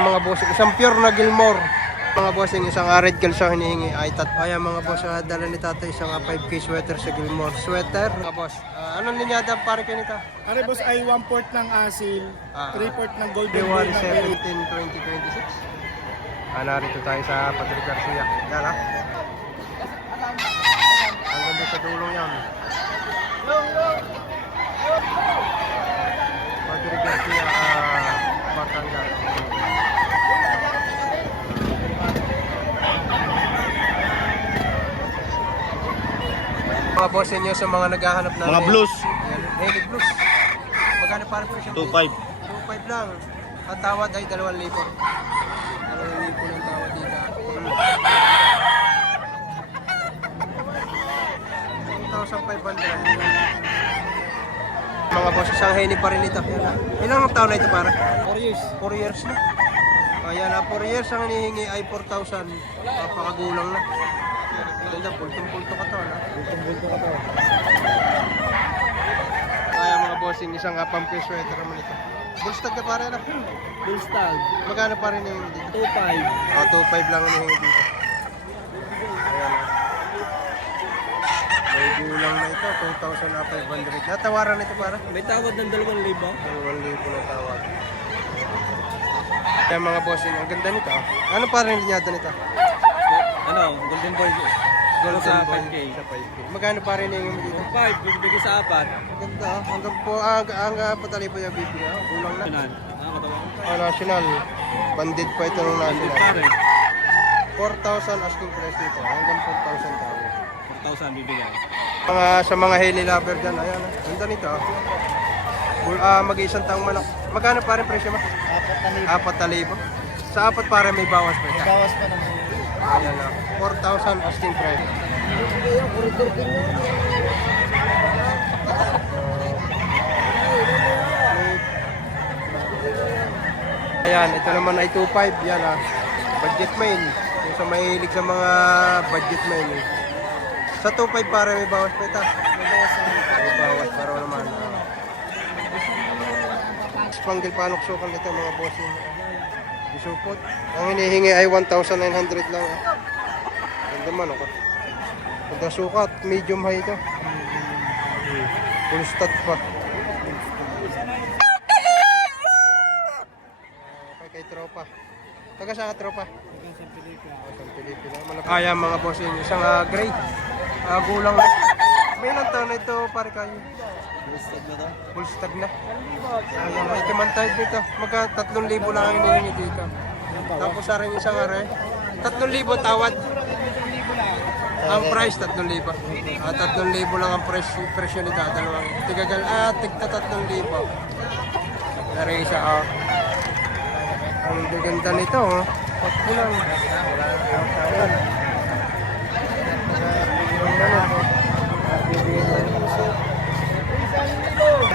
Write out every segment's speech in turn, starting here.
Ayan mga boss, isang pure na Gilmore. Mga bossing, isang red girl siya hinihingi ay ayan mga boss, dala ni tatay isang 5K sweater sa Gilmore. Sweater, mga boss. Anong linyada pare kayo nito? Are boss ay 1/4 ng asil, 3/4 ng golden February Bull ng 17, 2026. Narito tayo sa Padre Garcia. Yan ha. Ang ganda sa dulong yan. Padre Garcia, Batangas. Mga boss nyo sa mga naghahanap ng mga blues. Helig blues. Magkano para presyo? 2.5. 2.5 lang. Ang tawad ay 2,000. 2,000 ng tawad dito. 2,500. Mga boss, isang Henny pa rin ito. Ilang taon na ito para? 4 years. 4 years na. Ayan na, 4 years ang hinihingi ay 4,000. Napakagulang na. Ganda, pultong-pulto ka to, no? Bulto ka to. Kaya mga bossing, isang pumpkin sweater naman ito. Bullstag ka pare na. Bullstag. Magkano pa rin yung dito? 2.5. 2.5 lang ang hinihingi dito. Ayan na. May gulang na ito, 2,500. Natawaran na ito para? May tawad ng 2,000. 2,000 na tawad. Kaya mga bossing, ang ganda nito. Ano pa rin linyado nito? Ano, golden boy. Golden sa Boy 5K. Sa 5K. Magkano pa rin yung dito? 5, bibigay sa 4. Ganda, hanggang po, ang patali po yung bibig. Kulang na. Sunan. National. Bandit pa ito ng national. Pare. 4,000 asking price dito. Hanggang 4,000 tao. 4,000 bibigay. Sa mga heli lover dyan, ayan. Ganda nito. Mag-iisang taong manok. Magkano pa rin presyo mo? 4,000. Sa 4 para may bawas pa ito. Bawas pa naman. Ayan na. 4,000 asking price. Ayan, ito naman ay 2.5. Yan ha. Budget mail. Yung sa mahilig sa mga budget mail. Sa 2.5 para may bawas pa ito. May bawas para naman. Spangle panok sukal ito mga bossing. Isupot. Ang hinihingi ay 1,900 lang. Ang naman ako. Pagka sukat, medium high ito. Full stud pa. Okay, kay tropa. Taga saan ka tropa? San Felipe lang. Ayan mga bossing, isang gray. Gulang na. May ilang taon na ito pare kayo? Bullstag na to. Full stud na. Ayan, may timantay dito. Magka 3,000 lang ang hinihingi dito. Tapos sa rin isang are. 3,000 tawad. Ang price 3,000. 3,000 lang ang presyo nito. Dalawang tigagal tigta 3,000. Dari isa ang gaganda nito Patpo lang.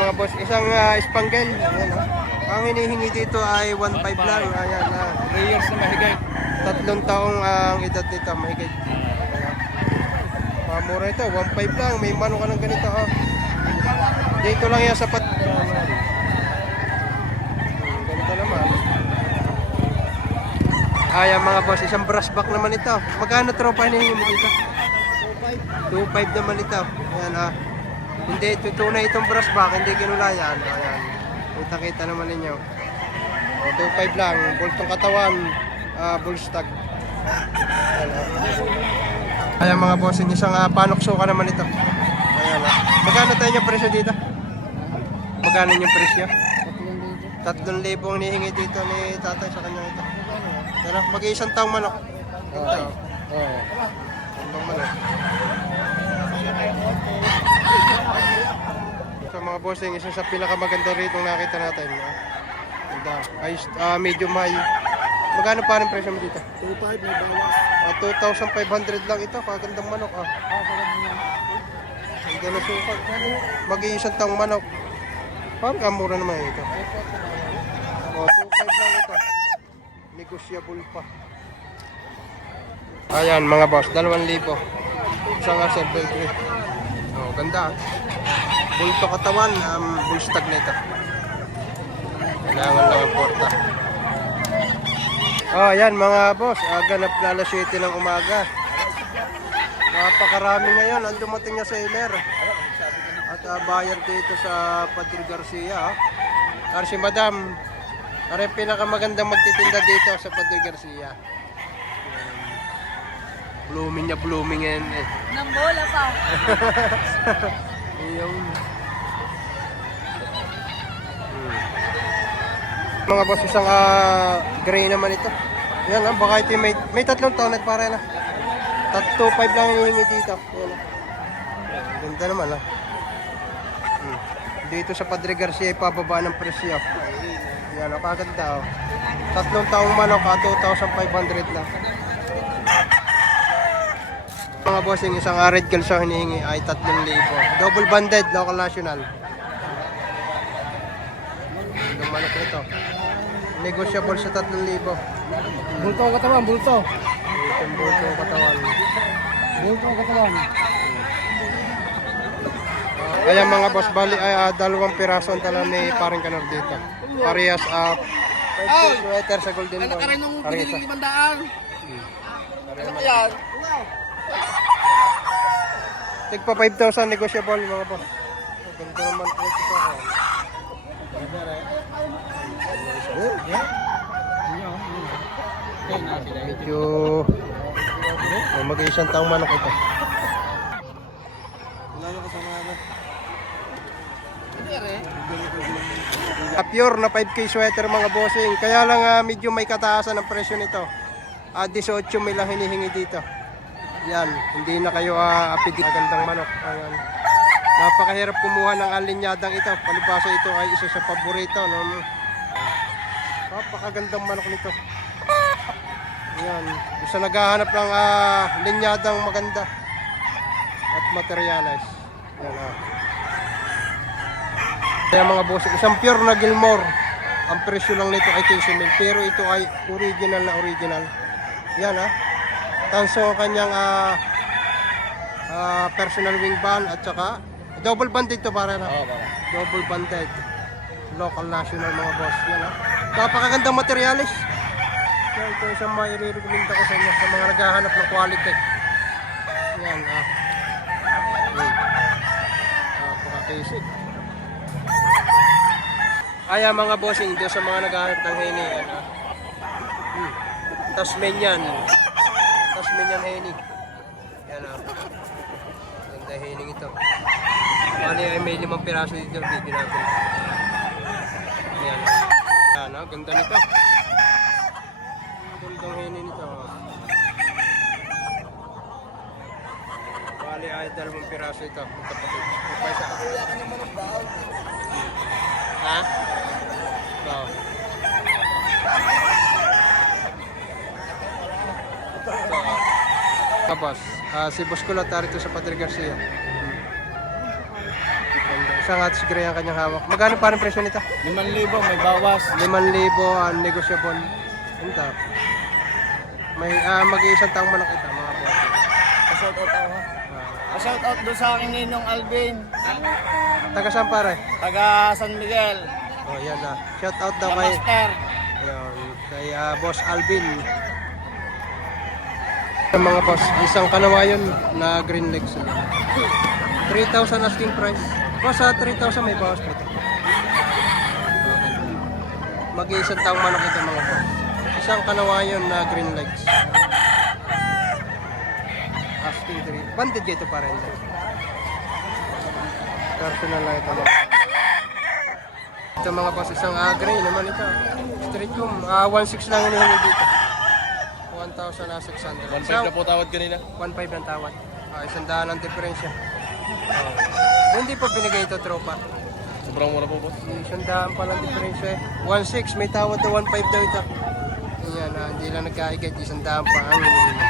Mga boss, isang spangle. Ayan, ang hinihingi dito ay 1.5 lang. Ayan, 3 years na mahigay. 3 taong ang edad nito, mahigit. Mura ito, 1.5 lang. May mano ka ng ganito. Dito lang yan sa ganito naman. Ayan mga boss, isang brass back naman ito. Magkano tropa hinihingi mo dito? 2.5 naman ito. Ayan Hindi, tunay itong brass back, hindi kinulayan. Ayan. Kita-kita naman ninyo. 2.5 lang, bultong katawan, bullstag. Ayan mga boss, isang panoksuka naman ito. Ayan Magkano tayo yung presyo dito? Magkano yung presyo? 3,000 ang nihingi dito ni tatay sa kanya ito. Mag-iisang taong manok. Taong manok. So mga bossing, isa sa pinakamaganda rito nakita natin. Medium high. Magkano pa rin presyo mo dito? 2.5 may bawas. 2,500 lang ito. Kagandang manok. Ang gano'n sukat. Mag-iisang taong manok. Parang kamura naman ito. 2.5 lang ito. Negotiable pa. Ayan mga boss, 2,000. Isang silver grey. Ganda. Bulto katawan, bullstag na ito. Kailangan lang ang porta. Oh, yan mga boss. Ganap na alas 7 ng umaga. Napakarami ngayon ang dumating na seller. At buyer dito sa Padre Garcia. Si Madam. Ari pinakamagandang magtitinda dito sa Padre Garcia. Blooming niya, blooming yan eh. Nang bola pa. Yung mga boss, isang gray naman ito. Yan lang, baka ito may 3 taon at para na. 2.5 lang hinihingi dito. Yan lang. Ganda naman ah. Dito sa Padre Garcia, ipababa ng presyo. Yan, napaganda oh. 3 taong manok, 2,500 lang. Mga bossing, isang red calso hinihingi ay 3,000. Double banded, local national. Ang manok nito. Negotiable sa 3,000. Bulto ang katawan, bulto. Itong bulto ang katawan. Bulto ang katawan. Kaya mga boss, bali ay 2 piraso ang tala ni paring kanor dito. Parehas 5 sweater sa Golden Boy. Parehas. 500. Yan. Tigpa 5,000 negotiable mga boss. Ganda naman po ito. Medyo mag-isang taong manok ito. Pure na 5K sweater mga bossing. Kaya lang medyo may kataasan ang presyo nito. 18 mil lang hinihingi dito. Yan, hindi na kayo apigit. Magandang manok. Ayan. Napakahirap kumuha ng alinyadang ito. Palibasa ito ay isa sa paborito. No? Napakagandang manok nito. Yan, isa naghahanap ng linyadang maganda at materialize. Yan Kaya mga boss, isang pure na Gilmore. Ang presyo lang nito ay 15 mil. Pero ito ay original na original. Yan Tanso ang kanyang personal wing band at saka double banded to para na. Double banded. Local national mga boss. Yan Napakagandang materialis. So, ito isang maire-recommenda ko sa inyo sa mga naghahanap ng quality. Yan Napaka-basic. Kaya mga bossing, doon sa mga naghahanap ng heni, Tasmanian heni. Yan Ganda hening ito. Bali ay may 5 piraso dito, bigyan natin. Yan ganda nito. Gandang heni nito. Bali ay 2 piraso ito. Magpapasa. Tapos, si Boss Kulot narito sa Padre Garcia. Isang Hats Gray ang kanyang hawak. Magkano pa rin presyo nito? 5,000, may bawas. 5,000 negotiable. Ito. May mag-iisang taong manok ito mga boss. Shout out ako. Shout out doon sa aking ninong Alvin. Taga saan pare? Taga San Miguel. Oh, yan Shout out daw kay Master. kay Boss Alvin. Mga boss, isang kanawayon na green legs. 3,000 asking price. Boss, 3,000 may bawas po ito. Mag-iisang taong manok ito mga boss. Isang kanawayon na green legs. Asking 3. Banded ito pa rin. Personal lang ito. Ito mga boss, isang gray naman ito. Street room, 1,600 lang hinihingi dito. 1,600. 1,500 na po tawad kanina. 1,500 ang tawad. 100 ang diferensya. Hindi pa binigay ito tropa. Sobrang mura po boss. 100 pa lang diferensya 1,600 may tawad na 1,500 daw ito. Yan hindi lang nagkaigay. 100 pa ang hinihingi.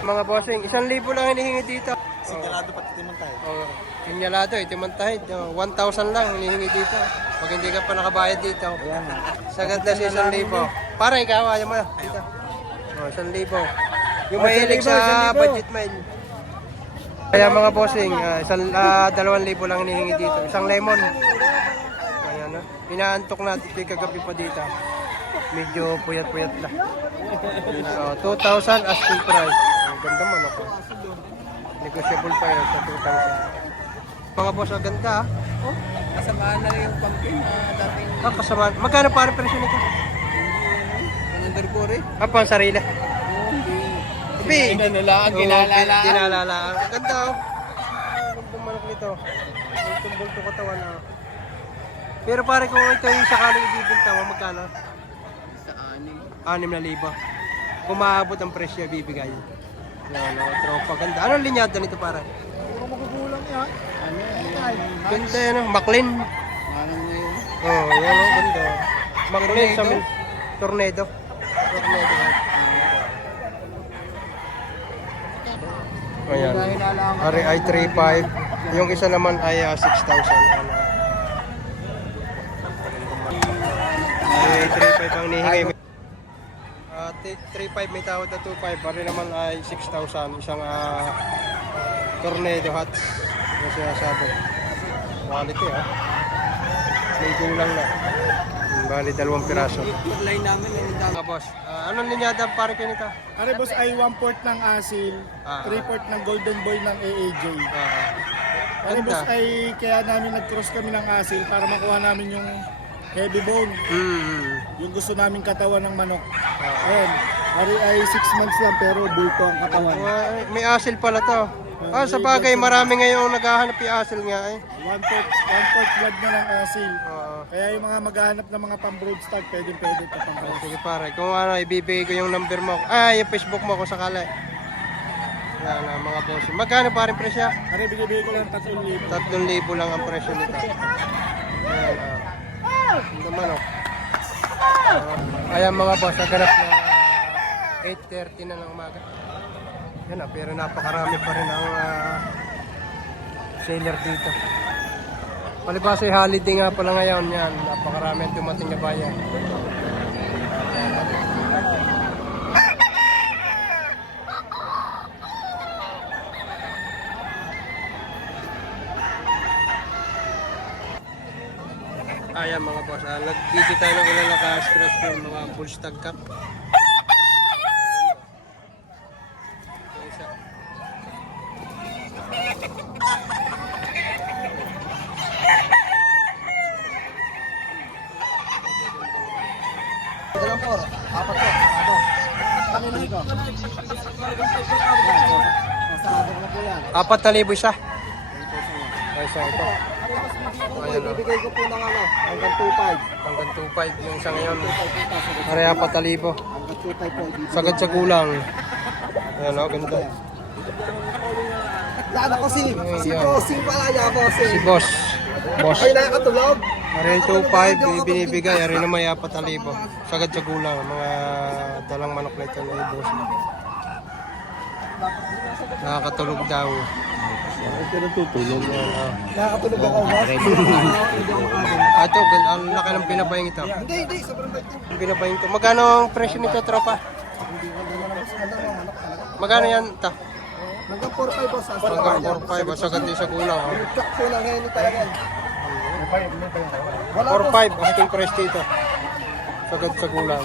Mga bossing, 1,000 lang hinihingi dito. Sigurado pati timantay. Sinyalado, timantahid. 1,000 lang hinihingi dito. Pag hindi ka pa nakabayad dito. Sagad na si 1,000. Para ikaw, ayaw mo dito. 1,000. Yung mahilig sa budget mail. Kaya mga bossing, 2,000 lang hinihingi dito. Isang lemon. Ayan Inaantok natin kagabi pa dito. Medyo puyat-puyat na. 2,000 asking price. Ang ganda man ako. Negotiable pa yun sa 2,000. Mga boss, ang ganda ah. Oh, Kasamaan na yung pumpkin na dating kasamaan. Magkano parang presyo nito? kanandar ko rin. Pang sarili. Bi! Ina nila, ang ginalala. Ginalala. Ang ganda oh. Ang ganda manok nito. Bulto-bulto katawan ah. Pero pare kung ito yung sakaling ibibigta mo, magkano? Sa anim. 6,000. Kung maabot ang presyo, bibigay. Tropa. Ganda. Anong linyada nito pare? Magugulang yan. Ganda yan oh. Maclean. Manang na yun. Oh, yan oh. Ganda. Maclean sa Tornado. Tornado. Ayan. Ari ay 3,500. Yung isa naman ay 6,000. Ay 3,500 ang nihingi. 3,500 may tawad na 2,500. Ari naman ay 6,000. Isang tornado hats. Yung sinasabi. Quality ha. May gulang na. Bali 2 piraso. Yung line namin, Mga boss, anong linyada pare kayo nito? Are boss ay 1/4 ng asil, Ah. 3/4 ng golden boy ng AAJ. Are Ganda. boss ay kaya namin nag-cross kami ng asil para makuha namin yung heavy bone, yung gusto naming katawan ng manok. Ayan, are ay 6 months lang pero bulto ang katawan. May asil pala to. Sa bagay, marami ngayong naghahanap yung asil nga eh. 1/4 blood na ng asil. Oo. Kaya yung mga maghahanap ng mga pang-broodstock, pwede ito pang-brood. Sige pare, kung ano, ibibigay ko yung number mo. Yung Facebook mo kung sakali. Yan na mga boss. Magkano pare presyo? Are binibigay ko lang 3,000. 3,000 lang ang presyo nito. Ayan, Ang naman oh. Ayan mga boss, naganap na 8:30 na ng umaga. Yan pero napakarami pa rin ang seller dito. Palibasa yung holiday nga pala ngayon yan. Napakarami ang dumating na bayan. Ayan mga boss, nag-video tayo ng ilang naka-scratch yung mga full stag cup. Isa. Ito lang po, 4 po. Ano? Panginoy ko. Masarado ko na po yan. 4,000 isa. Isa ito. Ayan o. Bibigay ko po ng hanggang 2,500. Hanggang 2,500 yung isa ngayon. 2,500 Pare 4,000. hanggang 2,500 po. Sagad sa kulang. Ayan o, ganda. Yan ako si Ayan. Bossing pala, ya Si Bossing. boss. Boss. Ay, nakakatulog. Pare 2,500 binibigay. Ari na may 4,000. Sagad sa kulang. Mga dalang manok na ito na boss. Nakakatulog daw. Nakakatulog ako, boss. Ito, ang laki ng binabayang ito. Hindi, sobrang bait. Ang binabayang ito. Magkano ang presyo nito, tropa? Magkano yan, ta? Hanggang 4,500 boss. Hanggang 4,500. Sagad din sa kulang. Oh. Check po lang ngayon talaga. 4,500 asking price dito. Sagad sa kulang.